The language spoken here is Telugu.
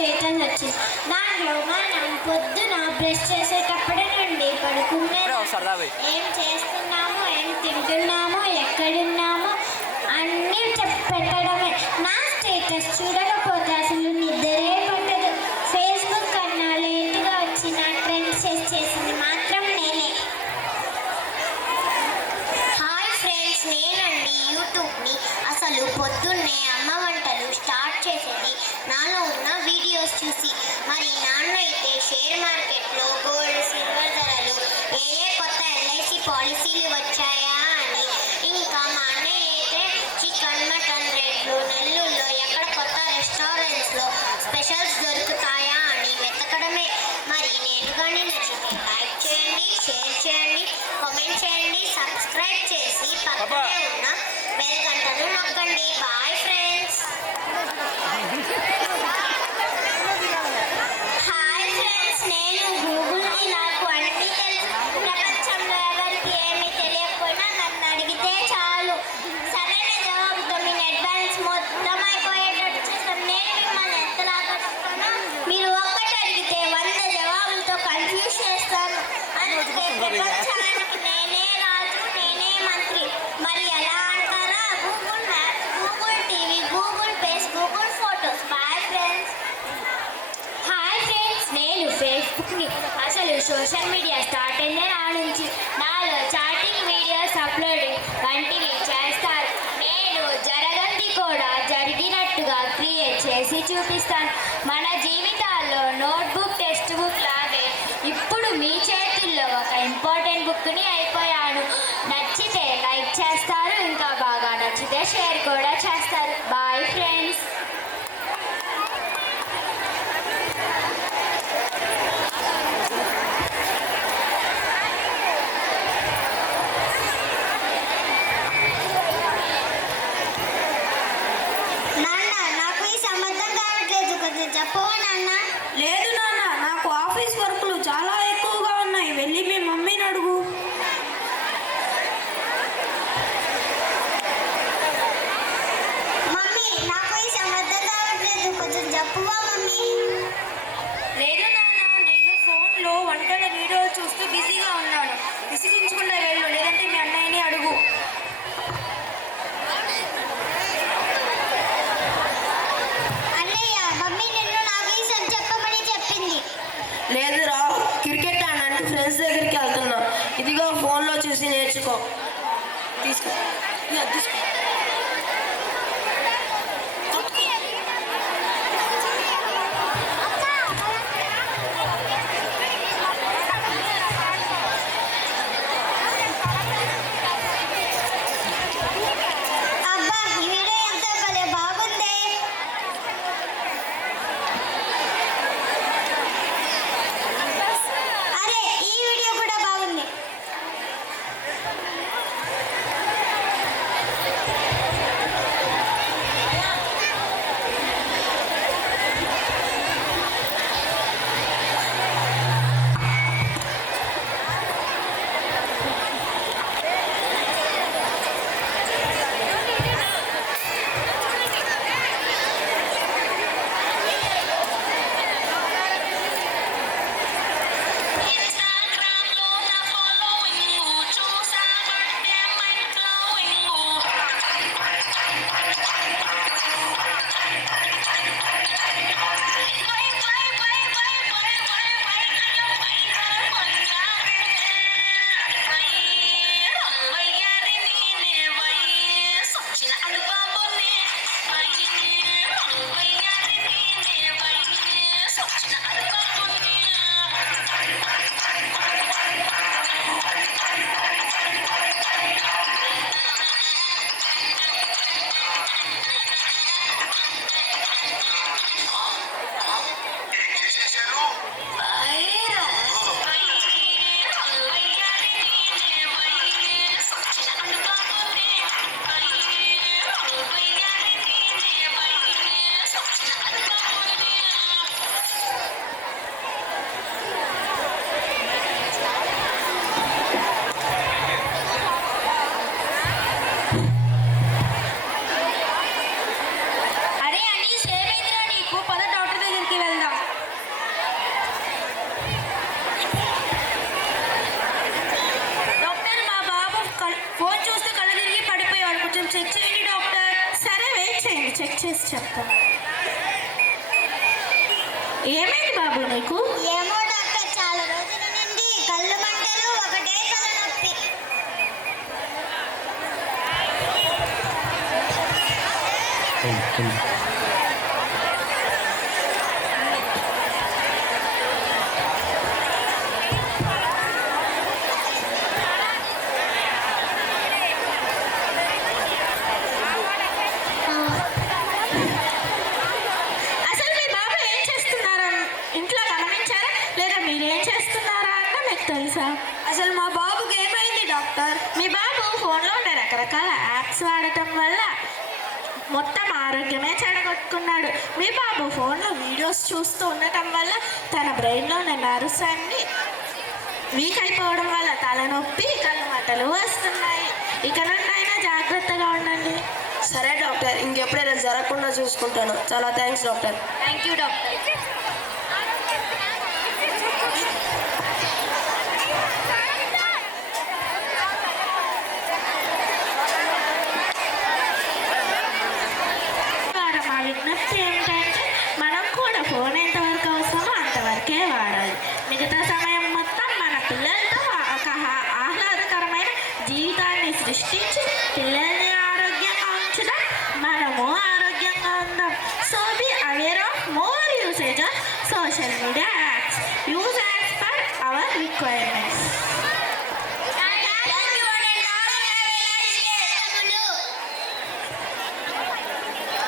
స్టేటస్ వచ్చింది. దాంట్లో మనం పొద్దున బ్రష్ చేసేటప్పటి నుండి పడుకునే ఏం చేస్తున్నామో, ఏం తింటున్నామో, ఎక్కడున్నామో అన్నీ పెట్టడమే. నా స్టేటస్ చూడకపోతే అసలు నిద్రే పట్టదు. ఫేస్బుక్ కన్నా లేట్గా వచ్చిన ట్రెండ్స్ చేసింది మాత్రం నేనే. హాయ్ ఫ్రెండ్స్, నేనండి యూట్యూబ్ని. అసలు పొద్దున్నే అమ్మ వంటలు స్టార్ట్ చేసేది నాలో ఉన్న వీడియోస్ చూసి. మరి నాన్న అయితే షేర్ మార్కెట్లో గోల్డ్, సిల్వర్ ధరలు, ఏ కొత్త ఎల్ఐసి పాలసీలు వచ్చాయా అని, ఇంకా మా అన్నయ్య అయితే చికెన్, మటన్ రేట్లు, నెల్లూరులో ఎక్కడ కొత్త రెస్టారెంట్స్లో స్పెషల్స్ దొరుకుతాయా అని వెతకడమే. మరి నేను కానీ నచ్చితే లైక్ చేయండి, షేర్ చేయండి, కామెంట్ చేయండి, సబ్స్క్రైబ్ చేసి పక్కనే ఉన్న బెల్ గంటను నొక్కండి. Bye friends. హాయ్ ఫ్రెండ్స్, నేను గూగుల్ని. నాకు అన్నీ తెలుసు. ప్రపంచంలో ఎవరికి ఏమీ తెలియకపోయినా నన్ను అడిగితే చాలు సరైన జవాబుతో మీ నెట్ బ్యాలెన్స్ మొత్తం అయిపోయేటట్టు చేస్తాం. నేను మిమ్మల్ని ఎంతలా ఆకర్షిస్తానో మీరు ఒక్కటి అడిగితే 100 జవాబులతో కన్ఫ్యూజ్ చేస్తాను. అందుకే ప్రపంచానికి నేనే రాజు, నేనే మంత్రి. మరి ఎలా అంటారా? Google map, Google TV, Google pays, Google photos. Bye friends. Hi friends, నేను ఫేస్బుక్ని. అసలు సోషల్ మీడియా స్టార్ట్ అయిందే నా నుంచి. నాలో చాటింగ్, వీడియోస్ అప్లోడింగ్ వంటివి చేస్తారు. నేను జరగంది కూడా జరిగినట్టుగా క్రియేట్ చేసి చూపిస్తాను. మన జీవితాల్లో నోట్బుక్, టెక్స్ట్ బుక్ లాగే ఇప్పుడు మీ చేతుల్లో ఒక ఇంపార్టెంట్ బుక్ని అయిపోయాను. నచ్చితే లైక్ చేస్తారు, ఇంకా బాగా నచ్చితే షేర్ కూడా చేస్తారు. Bye friends. నాన్న, నాకు ఈ సంబంధం కావట్లేదు, కొంచెం చెప్పవా నాన్న? లేదు నాన్న, నాకు ఆఫీస్ వర్క్లు చాలా ఎక్కువగా ఉన్నాయి. వెళ్ళి మీ మమ్మీని అడుగు. మమ్మీ, నాకు ఈ సంబంధం కావట్లేదు, కొంచెం చెప్పవా మమ్మీ? లేదు నాన్న, నేను ఫోన్లో వంటల వీడియోలు చూస్తూ బిజీగా ఉన్నాను. విసిగించకుండా వెళ్ళు, లేదంటే మీ అన్నయ్యని అడుగు. అన్నయ్య, మమ్మీ నిన్ను నాకు ఈ సబ్ చెప్పమని చెప్పింది. లేదురా, క్రికెట్ ఆడడానికి ఫ్రెండ్స్ దగ్గరికి వెళ్తున్నా. ఇదిగో ఫోన్లో చూసి నేర్చుకో. తీసుకో, తీసుకో. అబ్బా, ఈ వీడియో ఎంత భలే బాగుంది. అరే, ఈ వీడియో కూడా బాగుంది. చేస్తాం. ఏమైంది బాబు నీకు? ఏమో డాక్టర్, చాలా రోజుల నుండి కళ్ళు మంటలు, ఒకటే తలనొప్పి. అసలు మీ బాబు ఏం చేస్తున్నారా ఇంట్లో గమనించారా, లేదా మీరేం చేస్తున్నారా అన్న మీకు తెలుసా? అసలు మా బాబుకి ఏమైంది డాక్టర్? మీ బాబు ఫోన్లో ఉండే రకరకాల యాప్స్ వాడటం వల్ల మొత్తం ఆరోగ్యమే చెడగొట్టుకున్నాడు. మీ బాబు ఫోన్లో వీడియోస్ చూస్తూ ఉండటం వల్ల తన బ్రెయిన్లో ఉన్న నర్వ్స్ అన్ని వీక్ అయిపోవడం వల్ల తలనొప్పి, కళ్ళు మంటలు వస్తున్నాయి. ఇక నుండైనా జాగ్రత్తగా ఉండండి. సరే డాక్టర్, ఇంకెప్పుడైనా జరగకుండా చూసుకుంటాను. చాలా thanks doctor. Thank you doctor. మా విజ్ఞప్తి ఏమిటంటే మనం కూడా ఫోన్ ఎంతవరకు అవసరమో అంతవరకే వాడాలి. మిగతా సమయం మొత్తం మన పిల్లలతో ఒక ఆహ్లాదకరమైన జీవితాన్ని సృష్టించి పిల్లల్ని ఆరోగ్యంగా ఉంచుదాం, మనము ఆరోగ్యంగా ఉందాం. So be aware of more usage of social media apps. Use apps for hour requirements.